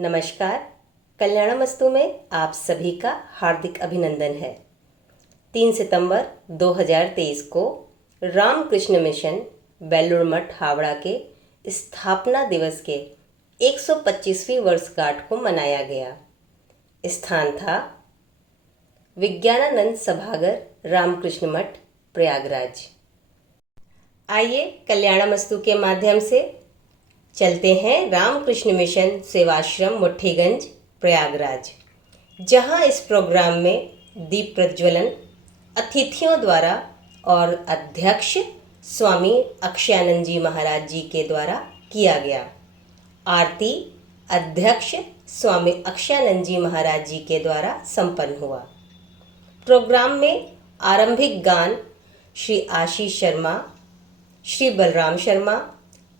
नमस्कार। कल्याणमस्तु में आप सभी का हार्दिक अभिनंदन है। 3 सितंबर 2023 को रामकृष्ण मिशन बेलूर मठ हावड़ा के स्थापना दिवस के 125वीं वर्षगांठ को मनाया गया। स्थान था विज्ञानानंद सभागार, रामकृष्ण मठ, प्रयागराज। आइए कल्याणमस्तु के माध्यम से चलते हैं रामकृष्ण मिशन सेवाश्रम मुट्ठीगंज, प्रयागराज, जहां इस प्रोग्राम में दीप प्रज्वलन अतिथियों द्वारा और अध्यक्ष स्वामी अक्षयानंद जी महाराज जी के द्वारा किया गया। आरती अध्यक्ष स्वामी अक्षयानंद जी महाराज जी के द्वारा संपन्न हुआ। प्रोग्राम में आरंभिक गान श्री आशीष शर्मा, श्री बलराम शर्मा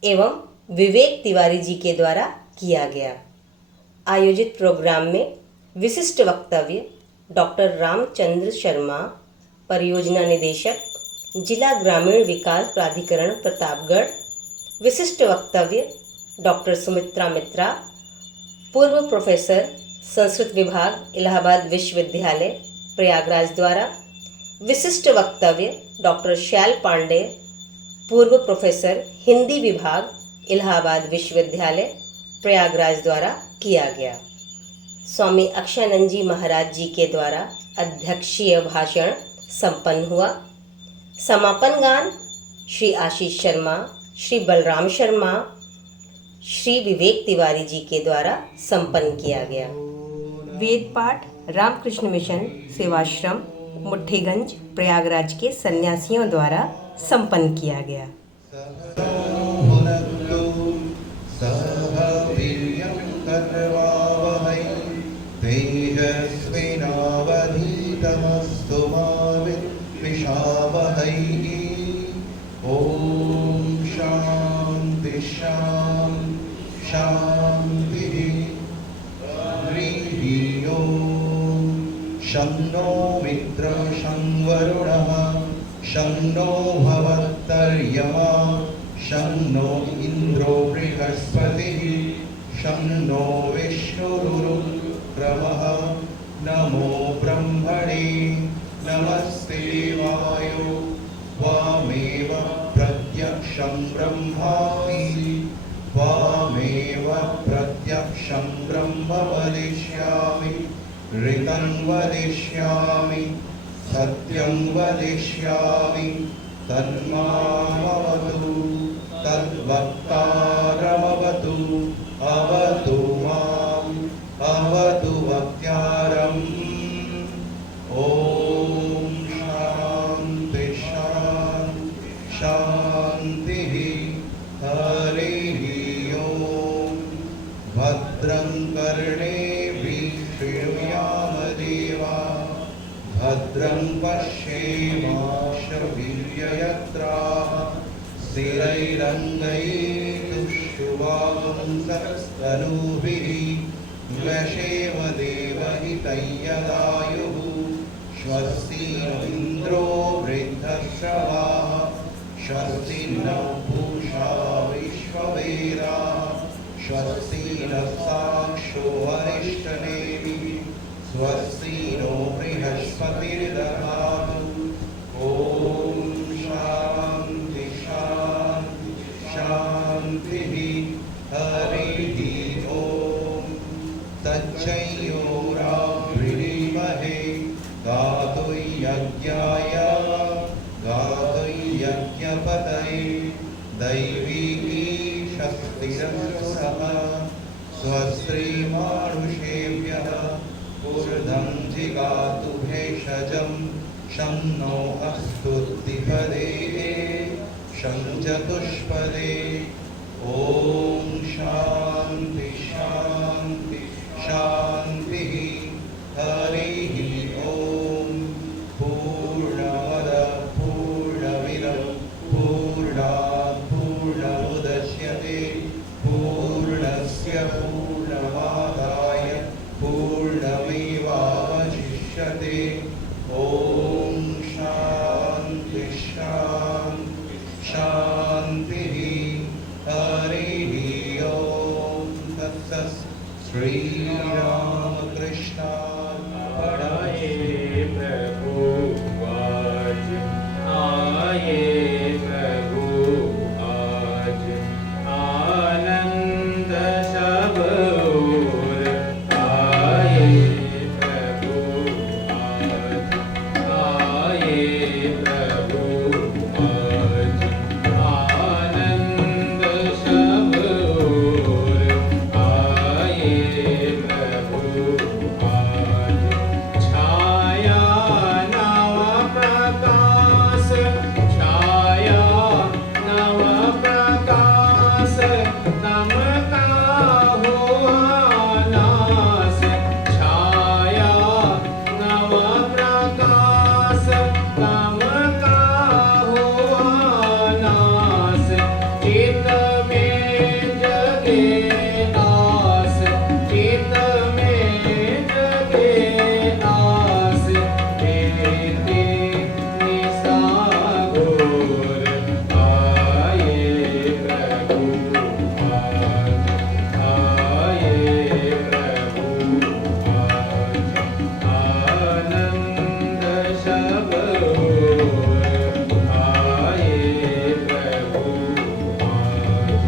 एवं विवेक तिवारी जी के द्वारा किया गया। आयोजित प्रोग्राम में विशिष्ट वक्तव्य डॉक्टर रामचंद्र शर्मा, परियोजना निदेशक, जिला ग्रामीण विकास प्राधिकरण प्रतापगढ़। विशिष्ट वक्तव्य डॉक्टर सुमित्रा मित्रा, पूर्व प्रोफेसर, संस्कृत विभाग, इलाहाबाद विश्वविद्यालय, प्रयागराज द्वारा। विशिष्ट वक्तव्य डॉक्टर शैल पांडे, पूर्व प्रोफेसर, हिंदी विभाग, इलाहाबाद विश्वविद्यालय, प्रयागराज द्वारा किया गया। स्वामी अक्षयानंद जी महाराज जी के द्वारा अध्यक्षीय भाषण संपन्न हुआ। समापन गान श्री आशीष शर्मा, श्री बलराम शर्मा, श्री विवेक तिवारी जी के द्वारा संपन्न किया गया। वेद पाठ रामकृष्ण मिशन सेवाश्रम मुट्ठीगंज, प्रयागराज के सन्यासियों द्वारा संपन्न किया गया। तेजस्विनावधीतमस्तु मा विद्विषावहै। ओम शांति शांति शांति। हरिः ओम। शं नो मित्रः शं वरुणः शं नो भवत्तर्यमा शं नो इन्द्रो बृहस्पतिः शं नो विष्णुरुक्रमः। नमो ब्रह्मणे नमस्ते वायो वामेव प्रत्यक्षं ब्रह्मास्मि वामेव प्रत्यक्षं ब्रह्म वदिष्यामि। ऋतं वदिष्यामि सत्यं वदिष्यामि। तन्मामवतु तद्वक्तारमवतु। अवतु माम् अवतु वक्तारम्। ओम शांति शांति शांतिः। हरिः ओम। भद्रं कर्णेभिः शृणुयाम देवाः भद्रं पश्येमाशवीर्ययत्राः। स्थिरैरङ्गैस्तुष्टुवांसस्तनूभिः व्यशेम देवहितं यदायुः। स्वस्ति नो इन्द्रो वृद्धश्रवाः स्वस्ति नः पूषा विश्ववेदाः। स्वस्ति नः साक्षो अरिष्टनेमिः। स्वस्ति नो बृहस्पतिर्दधातु। ओम शांति शांति शांतिः। हरिः ओम। तच्चैयोरावृणीमहे गातुं यज्ञाय गातुं यज्ञपतये। दैवीकी शक्तिरसुरः स्वस्त्रीमानुषेभ्यः ऊर्ध्वं जिगातु भेषजं। शं नो अस्तु द्विपदे शं चतुष्पदे। ओम शांति शांति शांतिः। हरिः ओम। पूर्णमदः पूर्णमिदं पूर्णात् पूर्णमुदच्यते पूर्णस्य पूर्णमादाय पूर्णमेवावशिष्यते। ओम शांति शांति शांतिः। हरिः ओम। श्री राम कृष्ण आए प्रभु आज, आए प्रभु आज, आनंद सब ओर आए प्रभु आज, आए प्रभु आज, आनंद सब ओर आए प्रभु आज, छाया नव प्रकाश, छाया नव प्रकाश, तम का हुआ नाश, छाया नव प्रकाश, तम का हुआ नाश, चित में जगे आस, चित में जगे आस, तेरे निशा घोर आए प्रभु आज, आए प्रभु आज, आनंद सब ओर आए प्रभु आज,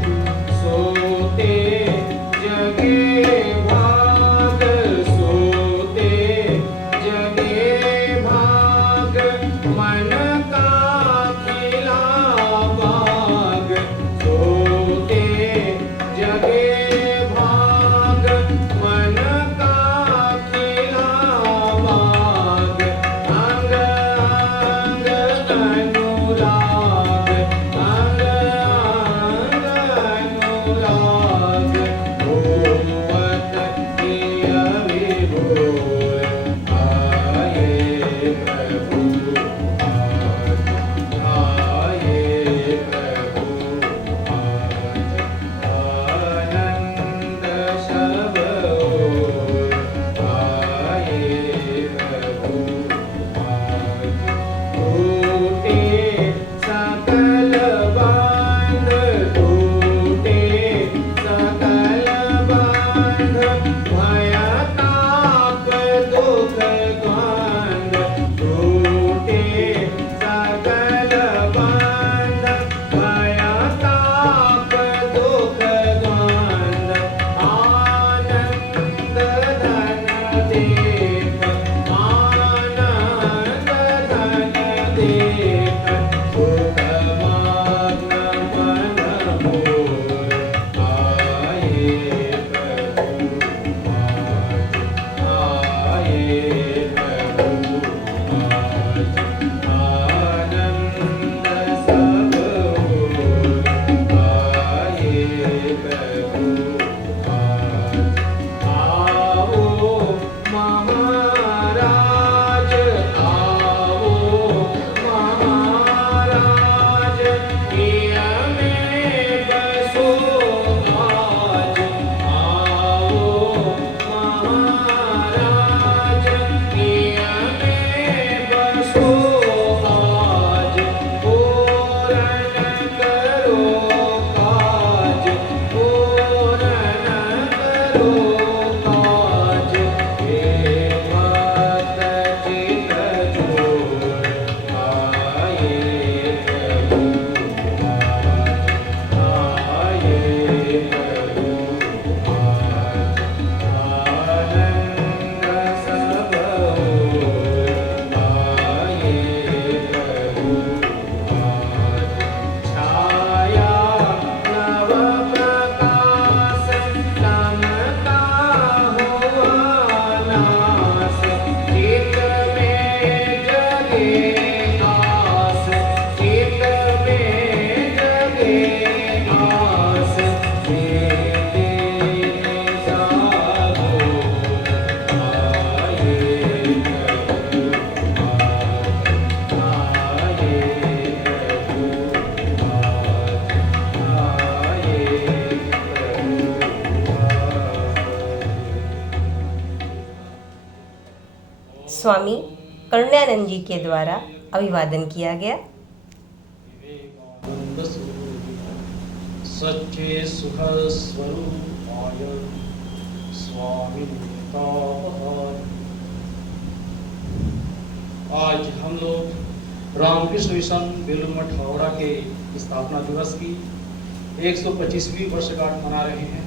सोते जगे भाग, सोते जगे भाग, मन का खिला बाग, सोते जगे भाग, मन का खिला बाग, अंग अंग अनुराग, अंग अंग अनुराग, होवत प्रिय विभोर आए प्रभु आज, आए प्रभु आज, आनंद सब ओर आए प्रभु आज, टूटे सकल बांध, टूटे सकल बांध, भय ताप दुख द्वंद, टूटे सकल बांध, भय ताप दुख द्वंद, आनंद धन देख, आनंद धन देख, सुखमग्न मन मोर आए प्रभु आज, आए प्रभु आज, आनंद सब ओर आए प्रभु आज, आओ महाराज, आओ महाराज, प्रिय में बसो आज, आओ महाराज, प्रिय में बसो आज, पूर्ण करो काज, पूर्ण करो काज, हे भक्त चित जोर आए प्रभु आज, आए प्रभु आज, आनंद सब ओर आए प्रभु आज, छाया नव प्रकाश, तम का हुआ नाश, चित में जगे आस, चित में जगे आस, तेरे निशा घोर आए प्रभु आज, आए प्रभु आज, आए प्रभु आज। स्वामी करुणानंद जी के द्वारा अभिवादन किया गया। विवेकानंद स्वरूप सच्चे सुख स्वरूपाय आज हम लोग रामकृष्ण मिशन बेलूर मठ हावड़ा के स्थापना दिवस की 125वीं वर्षगांठ मना रहे हैं।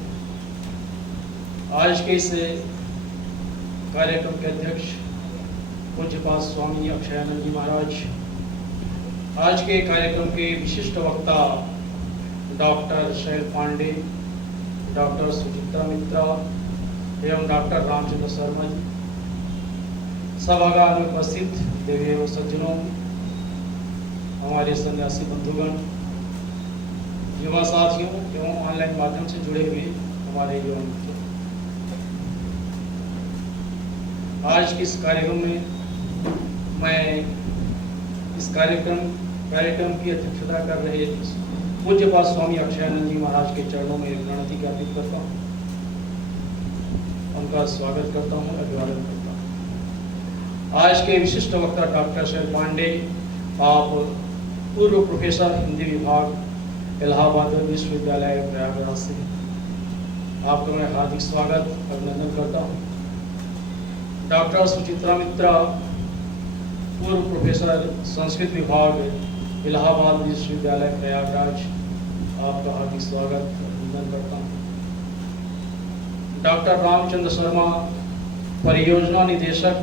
आज के इस कार्यक्रम के अध्यक्ष पूज्यपाद स्वामी अक्षयानंद जी महाराज, आज के कार्यक्रम के विशिष्ट वक्ता डॉक्टर शैल पांडे, डॉक्टर सुचित्रा मित्रा एवं डॉक्टर रामचंद्र शर्मा जी, सभागार में उपस्थित देवी एवं सज्जनों, हमारे सन्यासी बंधुगण, युवा साथियों एवं ऑनलाइन माध्यम से जुड़े हुए हमारे युवा मित्र, आज के इस कार्यक्रम में मैं इस कार्यक्रम की अध्यक्षता कर रहे पूज्यपाद स्वामी अक्षयानंद जी महाराज के चरणों में प्रणति ज्ञापित करता हूँ, उनका स्वागत करता हूँ, अभिवादन करता हूँ। आज के विशिष्ट वक्ता डॉक्टर शैल पांडे, आप पूर्व प्रोफेसर हिंदी विभाग इलाहाबाद विश्वविद्यालय प्रयागराज से, आपका मैं हार्दिक स्वागत अभिनंदन करता हूँ। डॉक्टर सुचित्रा मित्रा, पूर्व प्रोफेसर संस्कृत विभाग इलाहाबाद विश्वविद्यालय प्रयागराज, आपका हार्दिक स्वागत अभिनंदन करता हूँ। डॉक्टर रामचंद्र शर्मा, परियोजना निदेशक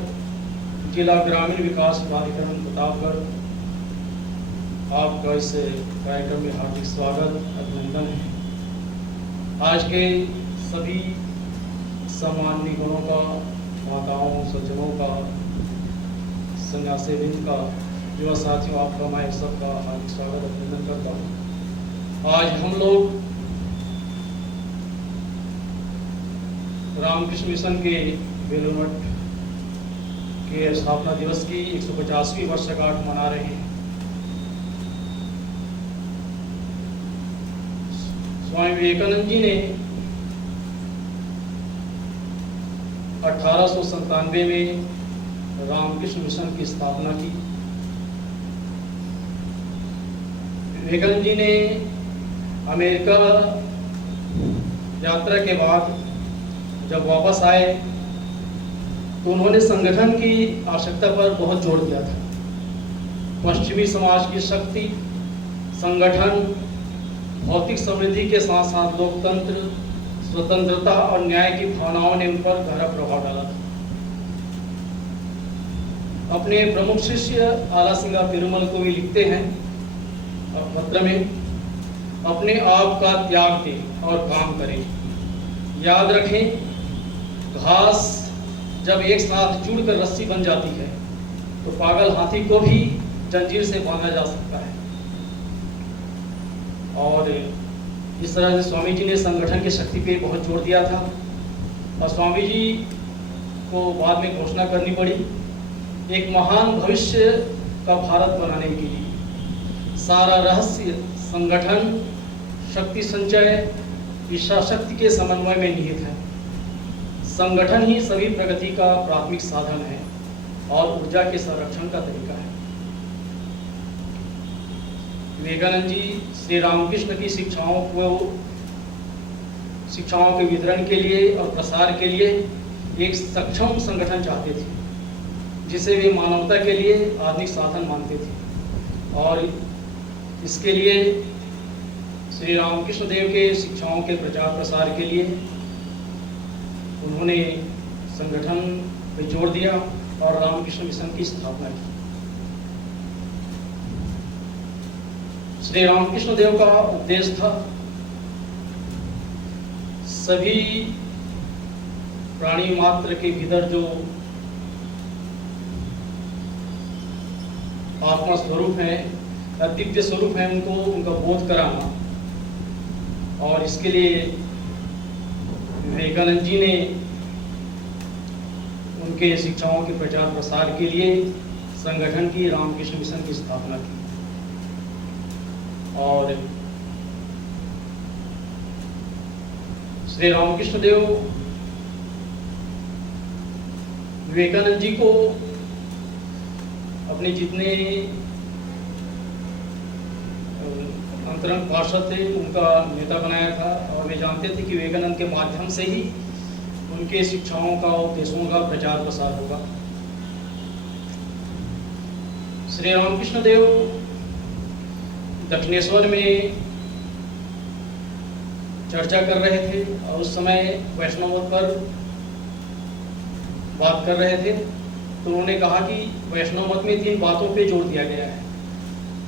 जिला ग्रामीण विकास प्राधिकरण प्रतापगढ़, आपका इस कार्यक्रम में हार्दिक स्वागत अभिनंदन है। आज के सभी सम्माननीय गुणों का, माताओं सज्जनों का, सन्यासीवृंद का, युवा साथियों, आपका मैं सबका हार्दिक स्वागत अभिनंदन करता हूँ। आज हम लोग रामकृष्ण मिशन के बेलूर मठ के स्थापना दिवस की 150वीं वर्षगांठ मना रहे हैं। स्वामी विवेकानंद जी ने 1897 में रामकृष्ण मिशन की स्थापना की। विवेकानंद जी ने अमेरिका यात्रा के बाद जब वापस आए तो उन्होंने संगठन की आवश्यकता पर बहुत जोर दिया था। पश्चिमी समाज की शक्ति, संगठन, भौतिक समृद्धि के साथ साथ लोकतंत्र, स्वतंत्रता और न्याय की भावनाओं ने उन पर गहरा प्रभाव डाला था। अपने प्रमुख शिष्य आला सिंगा पेरुमल को भी लिखते हैं पत्र में, अपने आप का त्याग दें और काम करें। याद रखें, घास जब एक साथ जुड़कर रस्सी बन जाती है तो पागल हाथी को भी जंजीर से बांधा जा सकता है। और इस तरह से स्वामी जी ने संगठन की शक्ति पे बहुत जोर दिया था और स्वामी जी को बाद में घोषणा करनी पड़ी एक महान भविष्य का भारत बनाने के लिए। सारा रहस्य संगठन, शक्ति संचय, इच्छा शक्ति के समन्वय में निहित है। संगठन ही सभी प्रगति का प्राथमिक साधन है और ऊर्जा के संरक्षण का तरीका है। विवेकानंद जी श्री रामकृष्ण की शिक्षाओं के वितरण के लिए और प्रसार के लिए एक सक्षम संगठन चाहते थे, जिसे वे मानवता के लिए आधुनिक साधन मानते थे। और इसके लिए श्री रामकृष्ण देव के शिक्षाओं के प्रचार प्रसार के लिए उन्होंने संगठन पर जोर दिया और रामकृष्ण मिशन की स्थापना की। श्री रामकृष्ण देव का उद्देश्य था सभी प्राणी मात्र के भीतर जो आत्मा स्वरूप है, दिव्य स्वरूप है, उनका बोध कराना। और इसके लिए विवेकानंद जी ने उनके शिक्षाओं के प्रचार प्रसार के लिए संगठन की रामकृष्ण मिशन की स्थापना की। और श्री रामकृष्ण देव विवेकानंद जी को अपने जितने अंतरंग पार्षद थे उनका नेता बनाया था और वे जानते थे कि विवेकानंद के माध्यम से ही उनके शिक्षाओं का उपदेशों का प्रचार प्रसार होगा। श्री रामकृष्ण देव दक्षिणेश्वर में चर्चा कर रहे थे और उस समय वैष्णव मत पर बात कर रहे थे, तो उन्होंने कहा कि वैष्णव मत में 3 बातों पे जोर दिया गया है।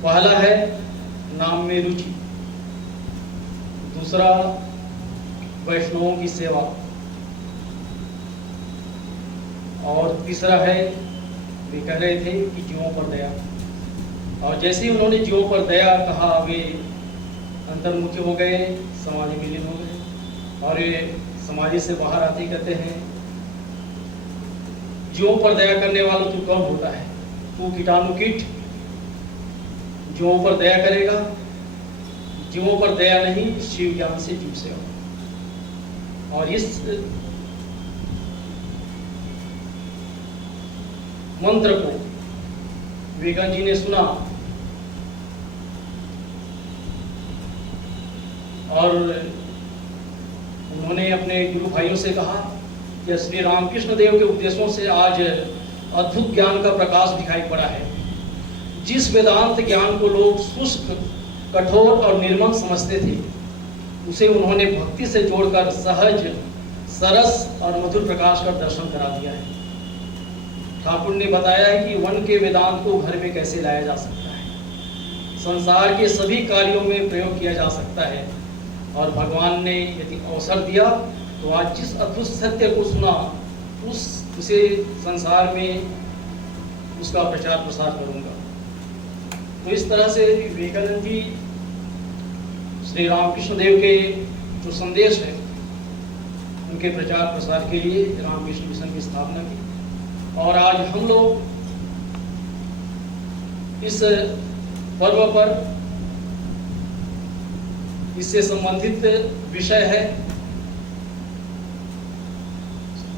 पहला है नाम में रुचि, दूसरा वैष्णवों की सेवा, और तीसरा है, वे कह रहे थे कि जीवों पर दया। और जैसे ही उन्होंने जीवों पर दया कहा, वे अंतर्मुखी हो गए, समाज में लीन हो गए और ये समाज से बाहर आते कहते हैं, जीवों पर दया करने वाला तू कौन होता है? तू कीटाणु कीट जीवों पर दया करेगा। जीवों पर दया नहीं, शिव ज्ञान से जीव सेवा। और इस मंत्र को विवेकानंद जी ने सुना और उन्होंने अपने गुरु भाइयों से कहा कि श्री रामकृष्ण देव के उपदेशों से आज अद्भुत ज्ञान का प्रकाश दिखाई पड़ा है। जिस वेदांत ज्ञान को लोग शुष्क, कठोर और निर्मम समझते थे, उसे उन्होंने भक्ति से जोड़कर सहज, सरस और मधुर प्रकाश का दर्शन करा दिया है। ठाकुर ने बताया है कि वन के वेदांत को घर में कैसे लाया जा सकता है, संसार के सभी कार्यों में प्रयोग किया जा सकता है। और भगवान ने यदि अवसर दिया तो आज जिस अद्भुत सत्य को सुना, उसे संसार में उसका प्रचार प्रसार करूंगा। तो इस तरह से विवेकानंद जी श्री रामकृष्ण देव के जो संदेश है, उनके प्रचार प्रसार के लिए रामकृष्ण मिशन की स्थापना की। और आज हम लोग इस पर्व पर इससे संबंधित विषय है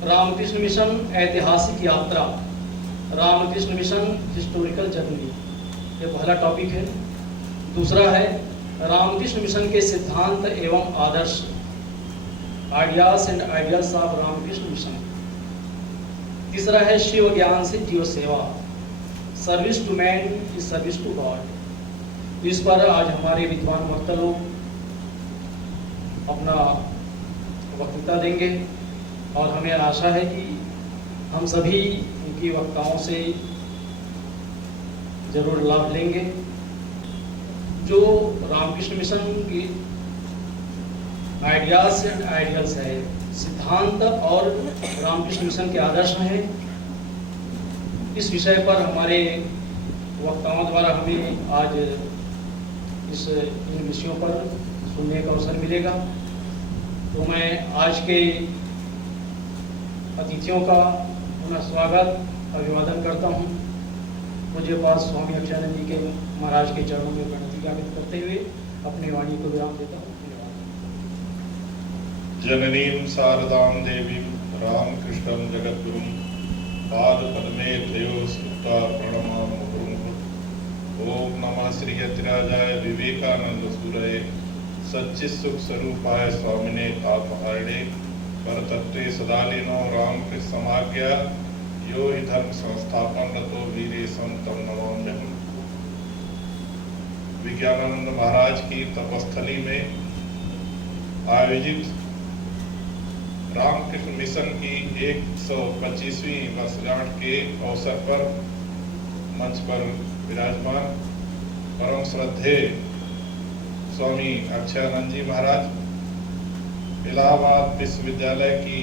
रामकृष्ण मिशन ऐतिहासिक यात्रा, रामकृष्ण मिशन हिस्टोरिकल जर्नी, ये पहला टॉपिक है। दूसरा है रामकृष्ण मिशन के सिद्धांत एवं आदर्श, ideas and ideals of Ramakrishna Mission. तीसरा है शिव ज्ञान से जीव सेवा, service to man is service to God. इस पर आज हमारे विद्वान वक्ता लोग अपना वक्तृता देंगे और हमें आशा है कि हम सभी उनकी वक्ताओं से जरूर लाभ लेंगे। जो रामकृष्ण मिशन की आइडियाज एंड आइडियल्स है, सिद्धांत और रामकृष्ण मिशन के आदर्श हैं, इस विषय पर हमारे वक्ताओं द्वारा हमें आज इन विषयों पर सुनने का अवसर मिलेगा। तो मैं आज के अतिथियों का पुनः स्वागत, अभिवादन करता हूँ। मुझे पास स्वामी अक्षरानंद जी के महाराज के चरणों में प्रणति ज्ञापित करते हुए अपनी वाणी को विराम देता हूँ। जननीं शारदां देवीं रामकृष्णं जगद्गुरुं पादपद्मे तयो स्थित्वा प्रणमामि गुरुं। ओम नमः श्री यतिराजाय विवेकानंद सूरये सच्चित सुख स्वरूपाय स्वामिने तापहारिणे परतत्वे सदालीनो रामकृष्ण समाज्ञा यो हि धर्म संस्थापन रतो वीरे संतम नमाम्यहम्। विज्ञानानंद महाराज की तपस्थली में आयोजित रामकृष्ण मिशन की 125वीं वर्षगांठ के अवसर पर मंच पर विराजमान परम श्रद्धेय स्वामी अक्षरानंद जी महाराज, इलाहाबाद विश्वविद्यालय की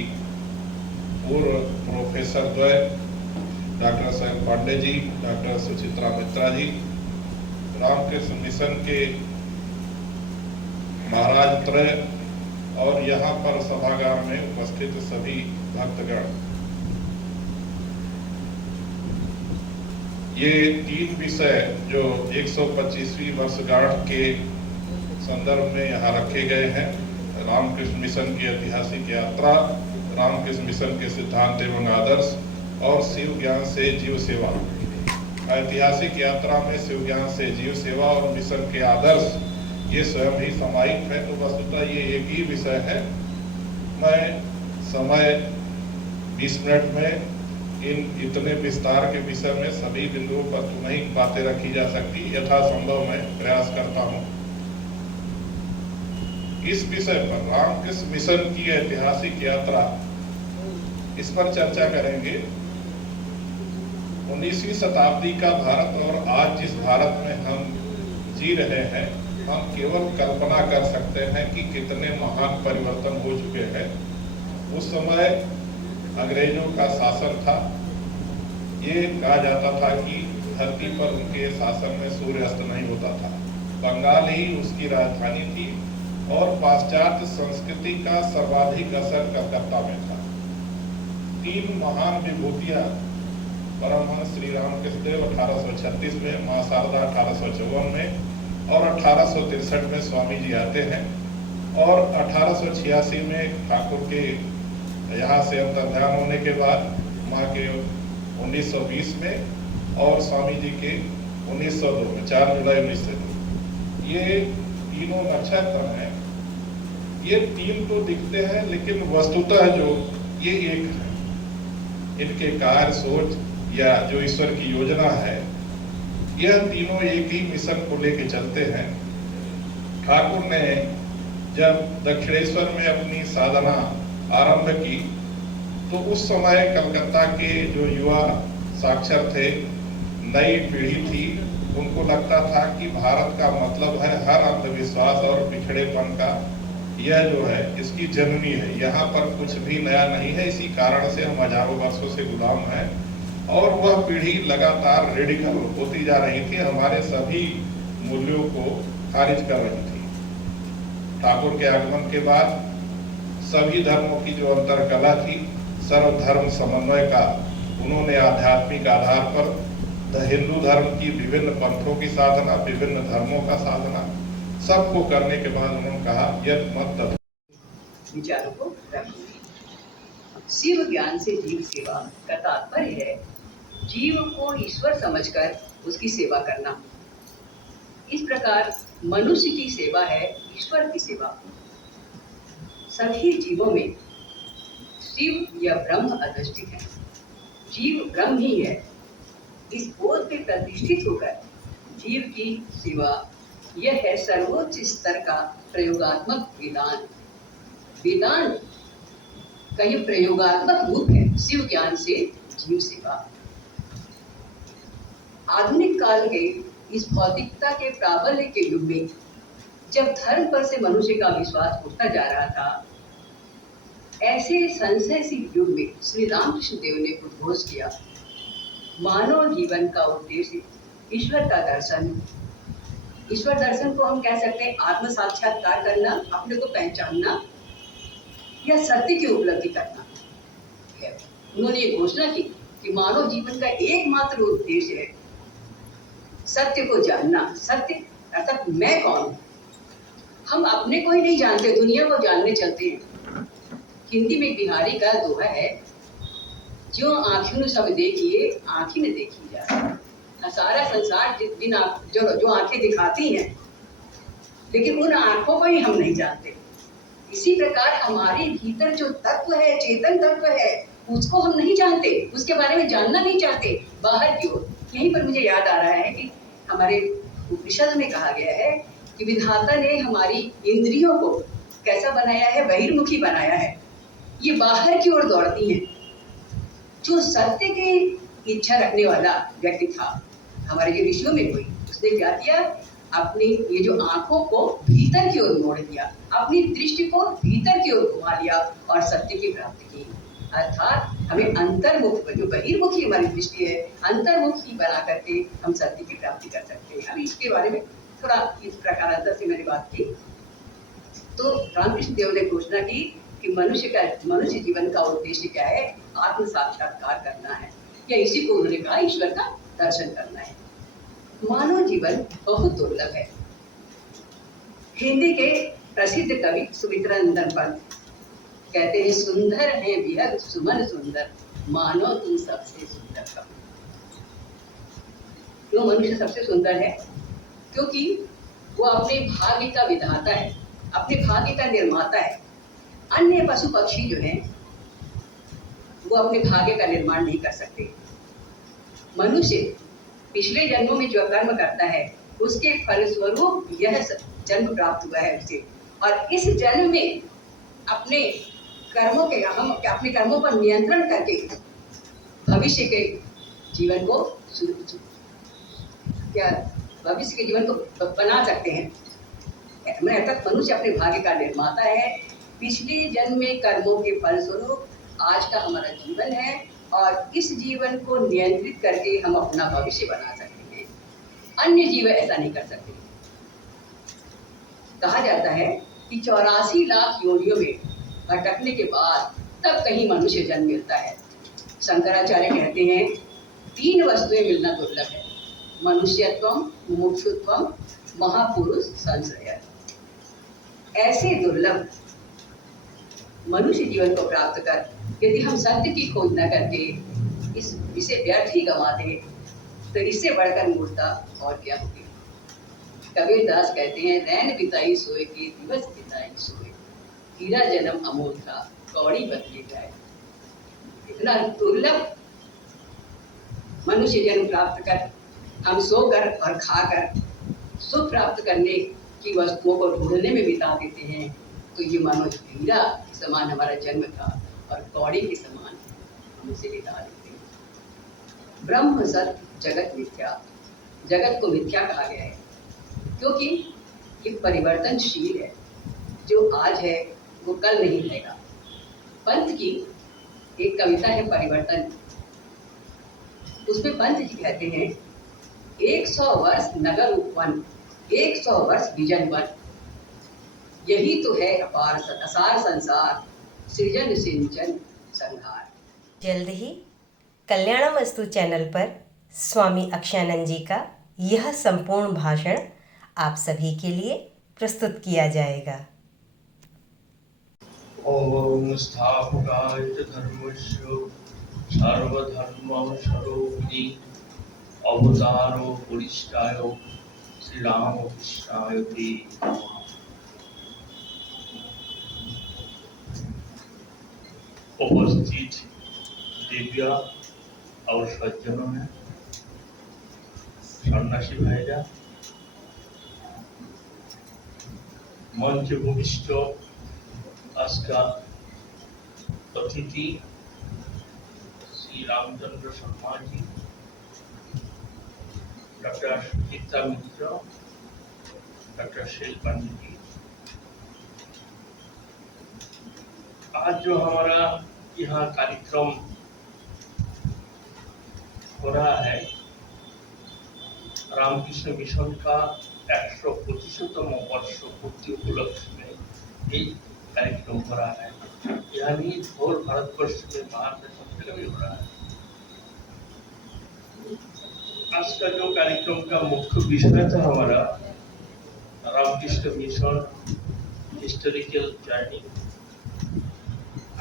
पूर्व प्रोफेसर द्वय डॉक्टर साहिल पांडे जी, डॉक्टर सुचित्रा मित्रा जी, रामकृष्ण मिशन के महाराज त्रय और यहाँ पर सभागार में उपस्थित सभी भक्तगण, ये 3 विषय जो 125वीं वर्षगांठ के संदर्भ में यहाँ रखे गए हैं, रामकृष्ण मिशन की ऐतिहासिक यात्रा, रामकृष्ण मिशन के सिद्धांत एवं आदर्श और शिव ज्ञान से जीव सेवा। ऐतिहासिक यात्रा में शिव ज्ञान से जीव सेवा और मिशन के आदर्श ये स्वयं ही समाहित है। तो वस्तुतः ये एक ही विषय है। मैं समय 20 मिनट में इन इतने विस्तार के विषय में सभी बिंदुओं पर तो नहीं बातें रखी जा सकती, यथासंभव मैं प्रयास करता हूँ। इस विषय पर रामकृष्ण मिशन की ऐतिहासिक यात्रा, इस पर चर्चा करेंगे। 19वीं शताब्दी का भारत और आज जिस भारत में हम जी रहे हैं, हम केवल कल्पना कर सकते हैं कि कितने महान परिवर्तन हो चुके हैं। उस समय अंग्रेजों का शासन था। ये कहा जाता था कि धरती पर उनके शासन में सूर्य अस्त नहीं होता था। बंगाल ही उसकी राजधानी थी और पाश्चात्य संस्कृति का सर्वाधिक असर कलकत्ता में था। 3 महान विभूतियां परमहंस श्री रामकृष्ण देव 1836 में, मां शारदा 1854 में और 1863 में स्वामी जी आते हैं और 1886 में ठाकुर के यहाँ से अंतर्ध्यान होने के बाद माँ के 1920 में और स्वामी जी के 1902 में, 4 जुलाई 1902। ये तीनों नक्षत्र हैं। ये 3 तो दिखते हैं लेकिन वस्तुतः जो ये एक है, इनके कार्य सोच या जो ईश्वर की योजना है, यह तीनों एक ही मिशन को लेके चलते हैं। ठाकुर ने जब दक्षिणेश्वर में अपनी साधना आरंभ की तो उस समय कलकत्ता के जो युवा साक्षर थे, नई पीढ़ी थी, उनको लगता था कि भारत का मतलब है हर अंधविश्वास और पिछड़ेपन का, यह जो है इसकी जननी है, यहाँ पर कुछ भी नया नहीं है। इसी कारण से हम हजारों वर्षों से गुलाम हैं और वह पीढ़ी लगातार रेडिकल होती जा रही थी, हमारे सभी मूल्यों को खारिज कर रही थी। ठाकुर के आगमन के बाद सभी धर्मों की जो अंतरकला थी, सर्वधर्म समन्वय का उन्होंने आध्यात्मिक आधार पर हिंदू धर्म की विभिन्न पंथों की साधना, विभिन्न धर्मों का साधना, सबको करने के बाद उन्होंने कहा यत् मत तत्। विचारों को रखें। शिव ज्ञान से जीव सेवा का तात्पर्य है जीव को ईश्वर समझकर उसकी सेवा करना। इस प्रकार मनुष्य की सेवा है ईश्वर की सेवा। सभी जीवों में शिव या ब्रह्म अधिष्ठित है। जीव ब्रह्म ही है। इस बोध पे प्रतिष्ठित होकर जीव की सेवा, यह है सर्वोच्च स्तर का प्रयोगात्मक वेदांत। वेदांत का ये प्रयोगात्मक रूप है शिव ज्ञान से जीव सेवा। आधुनिक काल के इस भौतिकता के प्राबल्य के युग में जब धर्म पर से मनुष्य का विश्वास उठता जा रहा था, ऐसे संशयशील युग में श्री रामकृष्ण देव ने उद्घोष किया, मानव जीवन का उद्देश्य ईश्वर का दर्शन। ईश्वर दर्शन को हम कह सकते हैं आत्म साक्षात्कार करना, अपने को पहचानना या सत्य की उपलब्धि करना है। उन्होंने ये घोषणा की कि मानव जीवन का एकमात्र उद्देश्य है सत्य को जानना। सत्य अर्थात मैं कौन हूँ। हम अपने को ही नहीं जानते, दुनिया को जानने चलते हैं। हिंदी में बिहारी का दोहा है, जो आँखों ने सब देखिए आँखें ने देखी जाए। सारा संसार जिन जो आंखें दिखाती हैं, लेकिन उन आंखों को ही हम नहीं जानते। इसी प्रकार हमारे भीतर जो तत्व है, चेतन तत्व है, उसको हम नहीं जानते, उसके बारे में जानना नहीं चाहते, बाहर की ओर। यहीं पर मुझे याद आ रहा है कि हमारे उपनिषद में कहा गया है कि विधाता ने हमारी इंद्रियों को कैसा बनाया है, बहिर्मुखी बनाया है। ये बाहर की ओर दौड़ती हैं। जो सत्य की इच्छा रखने वाला व्यक्ति था हमारे जो ऋषियों में कोई, उसने क्या किया, अपनी ये जो आंखों को भीतर की ओर मोड़ दिया, अपनी दृष्टि को भीतर की ओर घुमा लिया और सत्य की प्राप्ति की। अर्थात हमें अंतर्मुख, जो बहिर्मुखी हमारी दृष्टि है, अंतर्मुखी बना करके हम सत्य की प्राप्ति कर सकते हैं। अभी इसके बारे में थोड़ा इस प्रकार अंदर से मैंने बात की। तो रामकृष्ण देव ने घोषणा की कि मनुष्य जीवन का उद्देश्य क्या है, आत्म साक्षात्कार करना है, या इसी को उन्होंने कहा ईश्वर का दर्शन करना है। मानव जीवन बहुत दुर्लभ है। हिंदी के प्रसिद्ध कवि सुमित्रानंदन पंत कहते हैं, सुंदर है विहग सुमन सुंदर, मानव तुम सबसे सुंदर कब। क्यों मनुष्य सबसे सुंदर है? क्योंकि वो अपने भाग्य का विधाता है, अपने भाग्य का निर्माता है। अन्य पशु पक्षी जो हैं वो अपने भाग्य का निर्माण नहीं कर सकते। मनुष्य पिछले जन्मों में जो कर्म करता है उसके फलस्वरूप यह जन्म प्राप्त हुआ है उसे, और इस जन्म में अपने कर्मों पर नियंत्रण करके भविष्य के जीवन को बना सकते हैं। मैं तक मनुष्य अपने भाग्य का निर्माता है। पिछले जन्म में कर्मों के फलस्वरूप आज का हमारा जीवन है, और इस जीवन को नियंत्रित करके हम अपना भविष्य बना सकते हैं। अन्य जीव ऐसा नहीं कर सकते। कहा जाता है कि 84 लाख योनियों में भटकने के बाद तब कहीं मनुष्य जन्म मिलता है। शंकराचार्य कहते हैं 3 वस्तुएं मिलना दुर्लभ है: मनुष्यत्वम, मुमुक्षुत्वम, महापुरुष संश्रय। ऐसे दुर्लभ मनुष्य जीवन को प्राप्त कर यदि हम सत्य की खोज न करके इसे व्यर्थ ही गंवा दें तो इससे बढ़कर मूर्खता और क्या होगी। कबीरदास कहते हैं, रैन बिताई सोए के दिवस बिताई सोए, हीरा जन्म अमोल था कौड़ी बदली जाए। इतना दुर्लभ मनुष्य जन्म प्राप्त कर हम सोकर और खाकर सुख प्राप्त करने की वस्तुओं को ढूंढने में बिता देते हैं, तो ये मानो हीरा समान हमारा जन्म था और कौड़ी के समान हम उसे बिता देते हैं। ब्रह्म सत्य जगत मिथ्या, जगत को मिथ्या कहा गया है क्योंकि ये परिवर्तनशील है। जो आज है वो कल नहीं रहेगा। पंत की एक कविता है परिवर्तन, उसमें पंत जी कहते हैं 100 वर्ष नगर उपवन, 100 वर्ष विजन वन, यही तो है असार संसार, सृजन सिंचन संहार। जल्द ही कल्याणमस्तु चैनल पर स्वामी अक्षयानंद जी का यह संपूर्ण भाषण आप सभी के लिए प्रस्तुत किया जाएगा। ओम स्थापकाय च धर्मस्य सर्वधर्मस्वरूपिणे अवतारो पुरुषाय श्री रामकृष्णाय ते नमः। उपस्थित दिव्या और सज्जनों में सन्यासी भाईजा, मंच भूमिष्ठ आज का अतिथि श्री रामचंद्र शर्मा जी, डॉक्टर सुचित्रा मिश्र, डॉक्टर शैल पंडित जी। आज जो हमारा यहाँ कार्यक्रम हो रहा है, रामकृष्ण मिशन का 125वां वर्ष पूर्ति उपलक्ष्य में एक कार्यक्रम हो रहा है। यानी और भारतवर्ष में बाहर में सब जगह भी हो रहा है। आज का जो कार्यक्रम का मुख्य विषय था हमारा Ramakrishna Mission historical journey,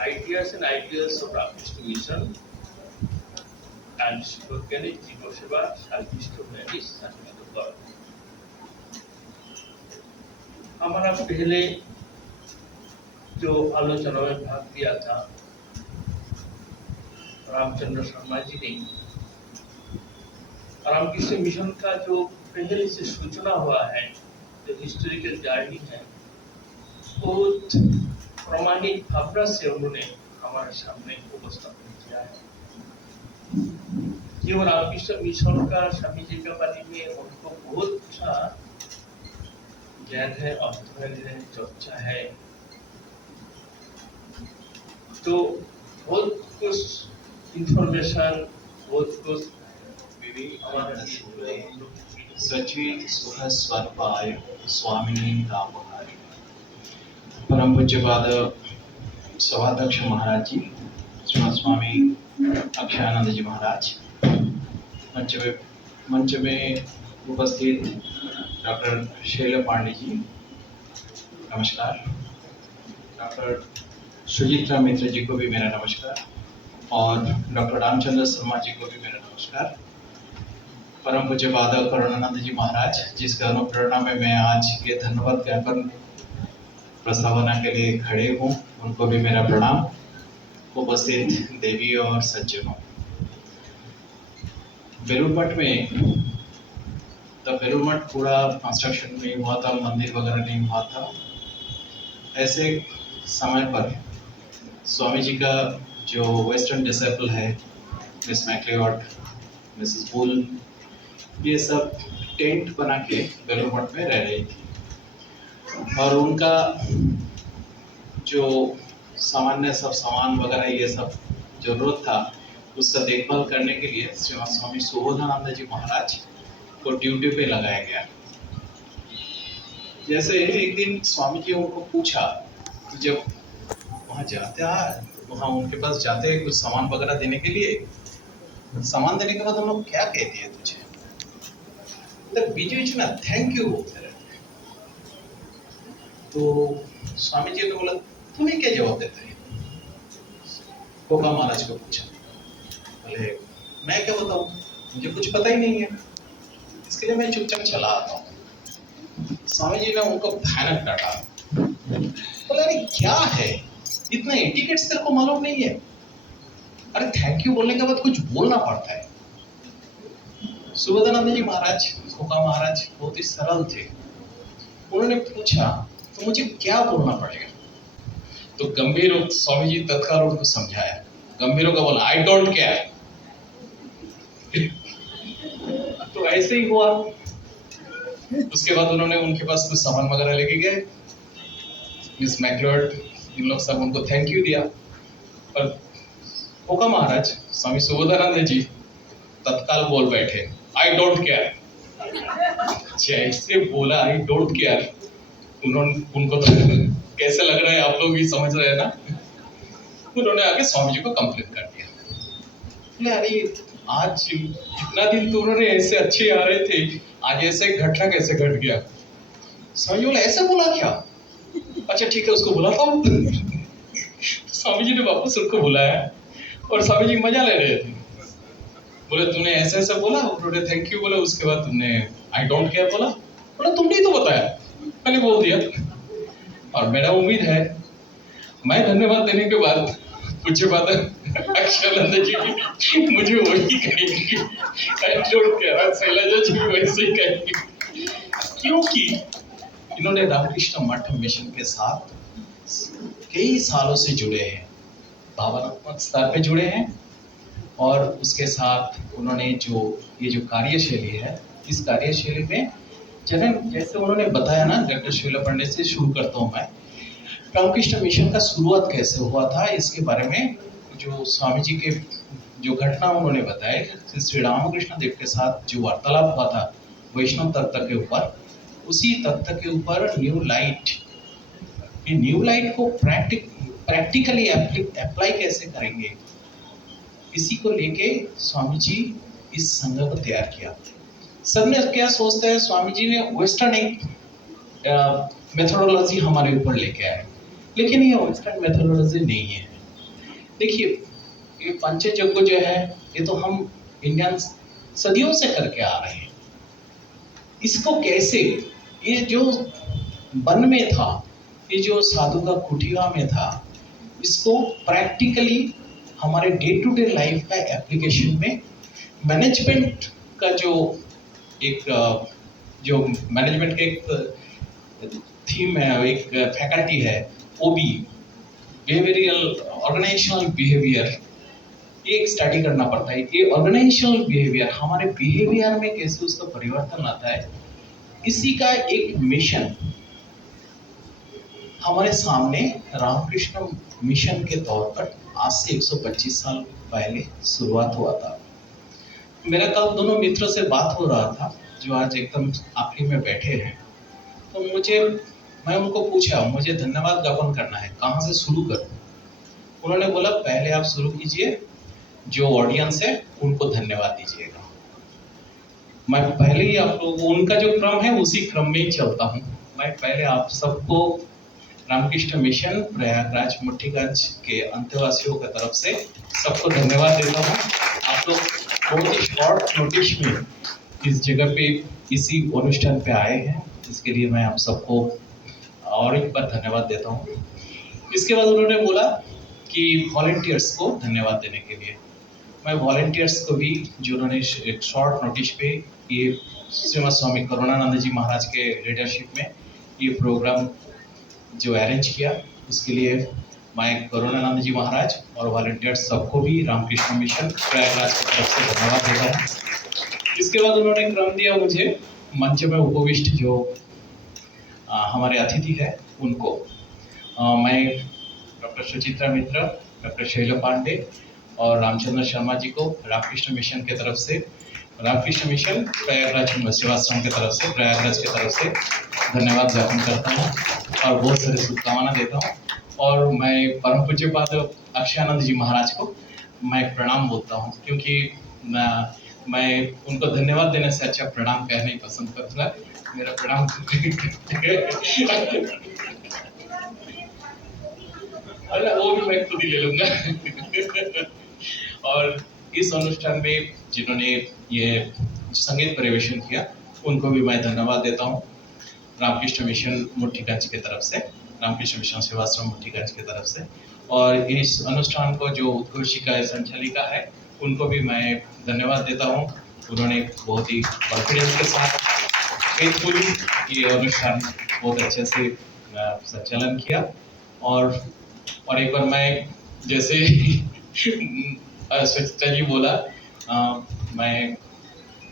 ideas and ideals of Ramakrishna Mission and organic Jiva Seva service to many service to God। हमारा पहले जो आलोचना में भाग लिया था रामचंद्र शर्मा जी ने, रामकृष्ण मिशन का जो पहले से सूचना हुआ है, जो हिस्टोरिकल जर्नी है, बहुत प्रमाणिक भावना से उन्होंने हमारे सामने उपस्थापन किया है। जो रामकृष्ण मिशन का स्वामी जी के बारे में उनको बहुत अच्छा ज्ञान है, अध्ययन है, चर्चा है, तो बहुत कुछ इंफॉर्मेशन, बहुत कुछ सचिव स्वरूपाय स्वामिनी नामहाय। परम पूज्यपाद सभाध्यक्ष महाराज जी, श्रीमद स्वामी अक्षयानंद जी महाराज, मंच में उपस्थित डॉक्टर शैल पांडे जी नमस्कार, डॉक्टर सुचित्रा मित्र जी को भी मेरा नमस्कार, और डॉक्टर रामचंद्र शर्मा जी को भी मेरा नमस्कार। परम पूज्यपाद करुणानंद जी महाराज, जिसके अनुप्रेरणा में मैं आज ये धन्यवाद ज्ञापन प्रस्तावना के लिए खड़े हूँ, उनको भी मेरा प्रणाम। उपस्थित देवी और सज्जनों, बेलूर मठ में तब बेलूर मठ पूरा कंस्ट्रक्शन नहीं हुआ था, मंदिर वगैरह नहीं हुआ था। ऐसे समय पर स्वामी जी का जो वेस्टर्न डिसेबल है, मिस मैक्लियोड, मिसेस बुल, ये सब टेंट बना के बेलूर मठ में रह रही थी और उनका जो सामान्य सब सामान वगैरह ये सब जरूरत था उसका देखभाल करने के लिए स्वामी सुबोधानंद जी महाराज को ड्यूटी पे लगाया गया। जैसे एक दिन स्वामी जी उनको पूछा कि जब वहाँ जाते हैं, वहाँ उनके पास जाते हैं कुछ सामान वगैरह देने के लिए, सामान देने के बाद हम लोग क्या कहते हैं तुझे, तो बीच बीच में थैंक यू बोलते रहते हैं। तो स्वामी जी ने बोला तुम्हें क्या जवाब देते हैं, कोका महाराज को पूछा। बोले मैं क्या बताऊं, मुझे कुछ पता ही नहीं है, इसके लिए मैं चुपचाप चला आता हूँ। स्वामी जी ने उनको भयानक डांटा। बोला अरे क्या है, इतना एटिकेट्स तेरे को मालूम नहीं है, अरे थैंक यू बोलने के बाद कुछ बोलना पड़ता है। सुबोधानंद जी महाराज, कोका महाराज बहुत ही सरल थे। उन्होंने पूछा तो मुझे क्या बोलना पड़ेगा, तो गंभीर स्वामी जी तत्काल उनको समझाया। गंभीर होकर बोला आई डोंट केयर। तो ऐसे ही हुआ। उसके बाद उन्होंने उनके पास कुछ सामान वगैरह लेके गए, मिस मैक्लियोड, इन लोग सब उनको थैंक यू दिया। पर कोका महाराज, स्वामी सुबोधानंद जी तत्काल बोल बैठे आई डोंट केयर। जैसे बोला आई डोंट केयर, उनको तो कैसे लग रहा है आप लोग भी समझ रहे हैं ना। उन्होंने आके स्वामी जी को कंप्लेन कर दिया। अरे आज इतना दिन तो उन्होंने ऐसे अच्छे आ रहे थे, आज ऐसे घटना कैसे घट गया। स्वामी जी बोला ऐसा बोला क्या, अच्छा ठीक है उसको बुलाता हूँ। स्वामी जी ने वापस उनको बुलाया और स्वामी जी मजा ले रहे थे। बोले तूने ऐसा ऐसा बोला, उन्होंने थैंक यू बोला, उसके बाद तुमने आई डोंट केयर बोला। बोला तुमने ही तो बताया, मैंने बोल दिया। और मेरा उम्मीद है मैं धन्यवाद देने के बाद पूज्य बात अक्षरानंद जी मुझे वही कहेंगे, शैलजा जी भी वैसे ही कहेंगे, क्योंकि इन्होंने रामकृष्ण मठ मिशन के साथ कई सालों से जुड़े हैं, भावनात्मक स्तर पे जुड़े हैं और उसके साथ उन्होंने ये जो कार्यशैली है, इस कार्यशैली में जैसे उन्होंने बताया ना, डॉक्टर शैला पंडित से शुरू करता हूँ मैं। रामकृष्ण मिशन का शुरुआत कैसे हुआ था इसके बारे में जो स्वामी जी के जो घटना उन्होंने बताया, श्री रामकृष्ण देव के साथ जो वार्तालाप हुआ था वैष्णव तत्व के ऊपर, उसी तत्व के ऊपर न्यू लाइट को प्रैक्टिकली अप्लाई कैसे करेंगे, इसी को लेके स्वामी जी इस संघ को तैयार किया। सबने क्या सोचते हैं, स्वामी जी ने वेस्टर्न एक मेथोडोलॉजी हमारे ऊपर लेके आए, लेकिन ये वेस्टर्न मेथोडोलॉजी नहीं है। देखिए ये पंचयज्ञ जो है ये तो हम इंडियन सदियों से करके आ रहे हैं। इसको कैसे, ये जो वन में था, ये जो साधु का कुटिया में था, इसको प्रैक्टिकली हमारे डे टू डे लाइफ का एप्लीकेशन में मैनेजमेंट का जो मैनेजमेंट का एक थीम है, एक फैकल्टी है, वो भी बिहेवियरल ऑर्गेनाइजेशनल बिहेवियर, ये एक स्टडी करना पड़ता है। ये ऑर्गेनाइजेशनल बिहेवियर हमारे बिहेवियर में कैसे उसका परिवर्तन आता है, इसी का एक मिशन हमारे सामने रामकृष्ण मिशन के तौर पर आज से 125 साल पहले शुरुआत हुआ था। मेरा कल दोनों मित्रों से बात हो रहा था जो आज एकदम आखिरी में बैठे हैं, तो मैं उनको पूछा मुझे धन्यवाद ज्ञापन करना है, कहाँ से शुरू करूं। उन्होंने बोला पहले आप शुरू कीजिए, जो ऑडियंस है उनको धन्यवाद दीजिएगा। मैं पहले ही आप लोग उनका जो क्रम है उसी क्रम में ही चलता हूँ। मैं पहले आप सबको रामकृष्ण मिशन प्रयागराज मुट्ठीगंज के अंतेवासियों की तरफ से सबको धन्यवाद देता हूँ। आप लोग बहुत ही शॉर्ट नोटिस में इस जगह पे इसी अनुष्ठान पे आए हैं, इसके लिए मैं आप सबको और एक बार धन्यवाद देता हूँ। इसके बाद उन्होंने बोला कि वॉलंटियर्स को धन्यवाद देने के लिए। मैं वॉलंटियर्स को भी, जिन्होंने एक शॉर्ट नोटिस पे ये श्रीमद स्वामी करुणानंद जी महाराज के लीडरशिप में ये प्रोग्राम जो अरेंज किया, उसके लिए मैं करुणानंद जी महाराज और वॉलंटियर्स सबको भी रामकृष्ण मिशन प्रयागराज की तरफ से धन्यवाद देता हूँ। इसके बाद उन्होंने क्रम दिया मुझे मंच में उपविष्ट जो हमारे अतिथि है उनको। मैं डॉक्टर सुचित्रा मित्र, डॉक्टर शैला पांडे और रामचंद्र शर्मा जी को रामकृष्ण मिशन के तरफ से, रामकृष्ण मिशन प्रयागराज सेवाश्रम के तरफ से, प्रयागराज की तरफ से धन्यवाद ज्ञापन करता हूँ और बहुत सारी शुभकामना देता हूँ। और मैं परम पूज्यपाद अक्षयानंद जी महाराज को मैं प्रणाम बोलता हूँ, क्योंकि मैं उनको धन्यवाद देने से अच्छा प्रणाम कहना ही पसंद करूँगा। मेरा प्रणाम अरे वो भी मैं खुद ही ले लूंगा। और इस अनुष्ठान में जिन्होंने ये संगीत परिवेशन किया उनको भी मैं धन्यवाद देता हूँ रामकृष्ण मिशन मुट्ठीगंज की तरफ से, रामकृष्ण मिशन सेवाश्रम मुट्ठीगंज की तरफ से। और इस अनुष्ठान को जो उद्घोषिका संचालिका है उनको भी मैं धन्यवाद देता हूँ। उन्होंने बहुत ही कॉन्फिडेंस के साथ फेथफुली ये अनुष्ठान बहुत अच्छे से संचालन किया। और एक बार मैं जैसे स्वच्छता जी बोला, मैं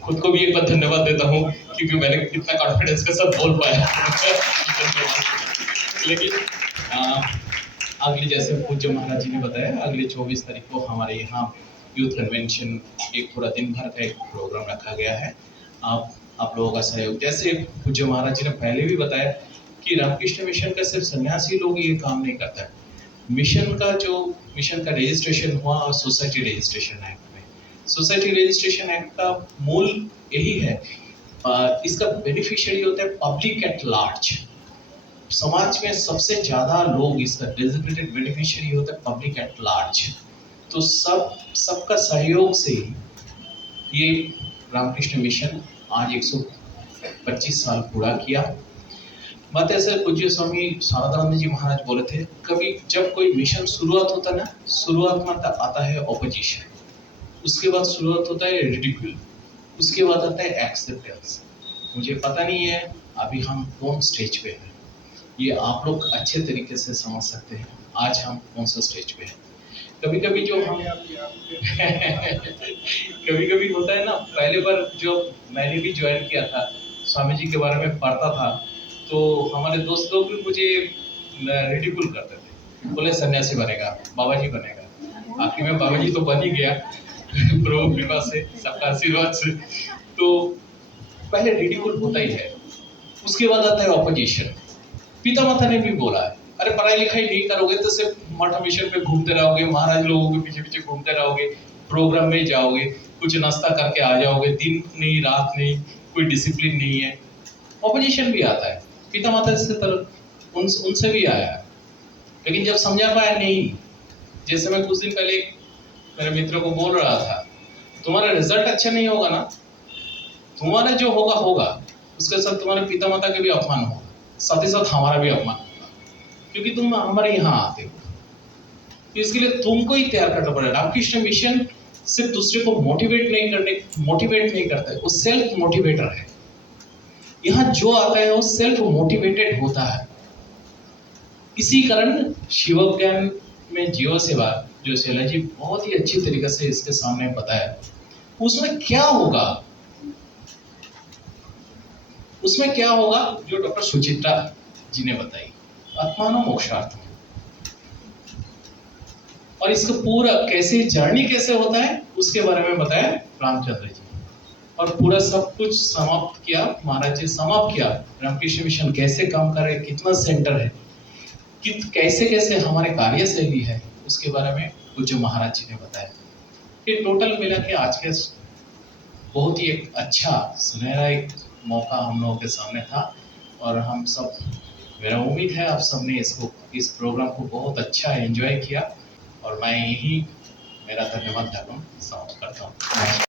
खुद को भी एक बार धन्यवाद देता हूँ क्योंकि मैंने इतना कॉन्फिडेंस के साथ बोल पाया। लेकिन अगले, जैसे पूज्य महाराज जी ने बताया, अगले 24 तारीख को हमारे यहाँ यूथ कन्वेंशन एक पूरा दिन भर का एक प्रोग्राम रखा गया है। आप लोगों का सहयोग, जैसे पूज्य महाराज जी ने पहले भी बताया कि रामकृष्ण मिशन का सिर्फ सन्यासी लोग ये काम नहीं करता है। मिशन का रजिस्ट्रेशन हुआ और सोसाइटी रजिस्ट्रेशन एक्ट में। सोसाइटी रजिस्ट्रेशन एक्ट का मूल यही है, इसका बेनिफिशियरी होता है पब्लिक एट लार्ज। समाज में सबसे ज्यादा लोग इसका डेजिग्नेटेड बेनिफिशियरी होता है पब्लिक एट लार्ज। तो सबका सहयोग से ये रामकृष्ण मिशन आज 125 साल पूरा किया। बात ऐसे पूज्य स्वामी शारदानंद जी महाराज बोले थे, कभी जब कोई मिशन शुरुआत होता ना, शुरुआत में आता है ऑपोजिशन, उसके बाद शुरुआत होता है रिडिक्यूल, उसके बाद आता है एक्सेप्टेंस। मुझे पता नहीं है अभी हम कौन स्टेज पे हैं, ये आप लोग अच्छे तरीके से समझ सकते हैं आज हम कौन सा स्टेज पे हैं। कभी कभी जो हम कभी कभी होता है ना, पहले बार जो मैंने भी ज्वाइन किया था, स्वामी जी के बारे में पढ़ता था, तो हमारे दोस्त लोग भी मुझे रिडिक्यूल करते थे, बोले सन्यासी बनेगा, बाबा जी बनेगा। आखिर में बाबा जी तो बन ही गया प्रभु कृपा से, सबका आशीर्वाद से। तो पहले रिडिक्यूल होता ही है, उसके बाद आता है ऑपोजिशन। पिता माता ने भी बोला है, अरे पढ़ाई लिखाई नहीं करोगे तो सिर्फ मठ मिशन पे घूमते रहोगे, महाराज लोगों के पीछे पीछे घूमते रहोगे, प्रोग्राम में जाओगे, कुछ नाश्ता करके आ जाओगे, दिन नहीं रात नहीं, कोई डिसिप्लिन नहीं है। ऑपोजिशन भी आता है, पिता माता से तरफ उनसे भी आया है। लेकिन जब समझा पाया नहीं, जैसे मैं कुछ दिन पहले मेरे मित्र को बोल रहा था, तुम्हारा रिजल्ट अच्छा नहीं होगा ना, तुम्हारा जो होगा होगा, उसके साथ तुम्हारे पिता माता के भी अपमान होगा, साथ ही साथ हमारा भी अपमान होगा, क्योंकि तुम हमारे यहाँ आते हो। इसके लिए तुमको ही तैयार करना पड़ेगा। रामकृष्ण मिशन सिर्फ दूसरे को मोटिवेट नहीं करता है, वो सेल्फ मोटिवेटर है। यहाँ जो आता है वो सेल्फ मोटिवेटेड होता है। इसी कारण शिव ज्ञान में जीव सेवा जो शैला जी बहुत ही अच्छी तरीके से इसके सामने बताया, उसमें क्या होगा जो डॉक्टर सुचित्रा जी ने बताई, आत्मानो मोक्षार्थ। और इसका पूरा कैसे जर्नी कैसे होता है उसके बारे में बताया रामचंद्र जी। और पूरा सब कुछ समाप्त किया, महाराज जी समाप्त किया, रामकृष्ण मिशन कैसे काम कर रहे, कितना सेंटर है, कैसे हमारे कार्यशैली है, उसके बारे में कुछ महाराज जी ने बताया। ये टोटल मिला के आज के बहुत ही एक अच्छा सुनहरा एक मौका हम लोगों के सामने था। और हम सब, मेरा उम्मीद है आप सबने इस प्रोग्राम को बहुत अच्छा एंजॉय किया। और मैं यही मेरा धन्यवाद ज्ञापन समाप्त करता हूँ।